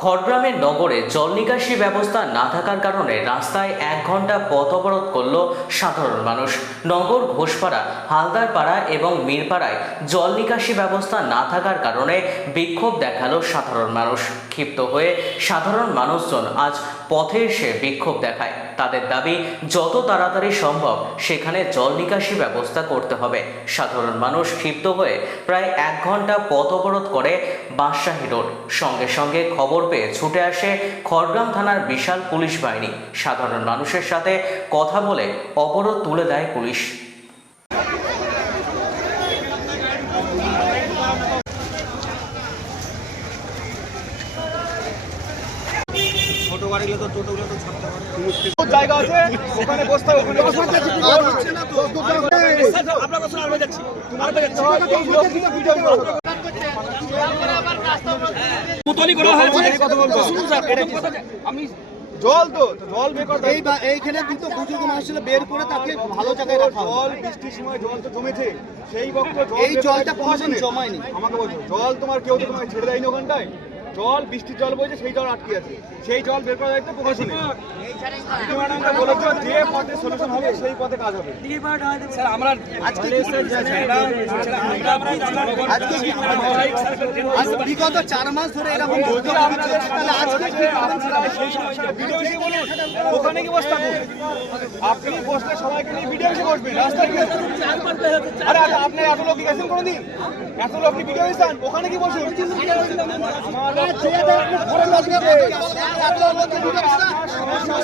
খড়গ্রামের নগরে জল নিকাশি ব্যবস্থা না থাকার কারণে রাস্তায় এক ঘণ্টা পথ অবরোধ করল সাধারণ মানুষ। নগর ঘোষপাড়া, হালদারপাড়া এবং মিরপাড়ায় জল নিকাশি ব্যবস্থা না থাকার কারণে বিক্ষোভ দেখাল সাধারণ মানুষ। ক্ষিপ্ত হয়ে সাধারণ মানুষজন আজ পথে এসে বিক্ষোভ দেখায়। তাদের দাবি, যত তাড়াতাড়ি সম্ভব সেখানে জল নিকাশি ব্যবস্থা করতে হবে। সাধারণ মানুষ ক্ষিপ্ত হয়ে প্রায় এক ঘণ্টা পথ অবরোধ করে বাদশাহী রোড। সঙ্গে সঙ্গে খবর পেয়ে ছুটে আসে খড়গ্রাম থানার বিশাল পুলিশ বাহিনী। সাধারণ মানুষের সাথে কথা বলে অবরোধ তুলে দেয় পুলিশ। ছোট গাড়িগুলো তো টোটোগুলো তো ছাড়তে পারে জল তো জল বের করতে এই এইখানে দুটো বুজুর্গ মানুষ বের করে তাকে ভালো জায়গায় রাখা জল বৃষ্টির সময় জল তো জমেছে সেই বক্ত জল এই জলটা কোনোদিন। জমায়নি। আমাকে বলছো, জল তোমার কেউ তো তোমাকে ছেড়ে দেয়নি ওখানটায় জল বৃষ্টির জল বইছে সেই জল আটকে আছে। সেই জল বের করা দায়িত্ব ম্যাডামকে বলেছ বিগত চার মাস ধরে এরকম ওখানে কি বসে থাকুন আপনি বসলে সবাইকে নিয়ে ভিডিও এসে বসবেন রাস্তায় আরে আপনি এত লোক গেছেন কোনোদিন এত লোক কি ভিডিও এসেছেন ওখানে কি বসুন আমার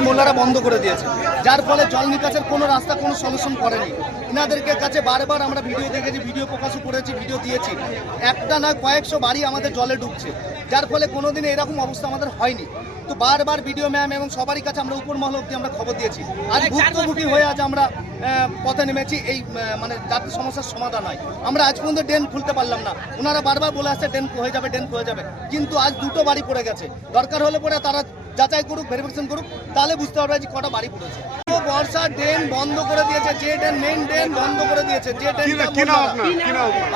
এর মোল্লারা বন্ধ করে দিয়েছে। যার ফলে জল নিকাশের কোনো রাস্তা কোনো সলিউশন করেনি। ইনাদেরকে কাছে বারবার আমরা ভিডিও দেখেছি ভিডিও প্রকাশও করেছি ভিডিও দিয়েছি। একটা না কয়েকশো বাড়ি আমাদের জলে ডুবছে। যার ফলে কোনোদিন এরকম অবস্থা আমাদের হয়নি। তো বারবার ভিডিও ম্যাম এবং সবারই কাছে আমরা উপর মহল অব্দি আমরা খবর দিয়েছি। আজ ভুক্তভোগী হয়ে আজ আমরা পথে নেমেছি। এই মানে যাতে সমস্যার সমাধান হয় আমরা আজ পর্যন্ত ড্রেন খুলতে পারলাম না। ওনারা বারবার বলে আসছে ড্রেন হয়ে যাবে ড্রেন হয়ে যাবে। কিন্তু আজ দুটো বাড়ি পড়ে গেছে। দরকার হলে পরে তারা যাচাই করুক ভেরিফিকেশন করুক। তাহলে বুঝতে পারবে যে কটা বাড়ি পড়েছে। তো বর্ষা ড্রেন বন্ধ করে দিয়েছে যে ড্রেন মেইন ড্রেন বন্ধ করে দিয়েছে যে ড্রেন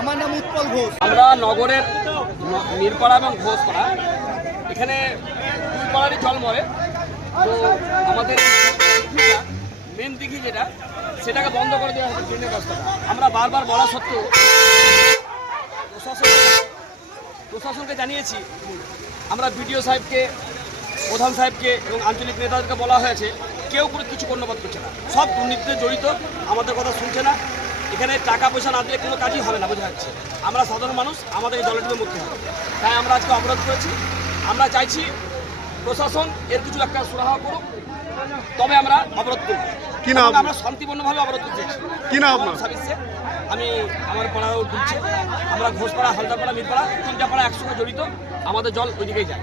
আমার নাম উৎপল ঘোষ। আমরা নগরের নীরপাড়া এবং ঘোষপাড়া। এখানে দুই পাড়ারই জল মরে। তো আমাদের মেন দিঘি যেটা সেটাকে বন্ধ করে দেওয়া হয়েছে ট্রেনের রাস্তাটা আমরা বারবার বলা সত্ত্বেও প্রশাসন প্রশাসনকে জানিয়েছি আমরা বিডিও সাহেবকে প্রধান সাহেবকে এবং আঞ্চলিক নেতাদেরকে বলা হয়েছে কেউ করে কিছু কর্ণপাত করছে না। সব দুর্নীতিতে জড়িত আমাদের কথা শুনছে না। এখানে টাকা পয়সা না দিলে কোনো কাজই হবে না বোঝা যাচ্ছে। আমরা সাধারণ মানুষ আমাদের জলে ডুবে মরতে হবে। তাই আমরা আজকে অবরোধ করেছি। আমরা চাইছি প্রশাসন এর কিছু একটা সুরাহা করুক তবে আমরা অবরোধ করব। কি এবং আমরা শান্তিপূর্ণভাবে অবরোধ করতে চাইছি। কি নাম আপনার? সার্ভিসে আমি আমার পাড়াও ডুবছে আমরা ঘোষপাড়া হালদাপাড়া মিরপাড়া তিনটা পাড়া একসঙ্গে জড়িত। আমাদের জল ওইদিকেই যায়।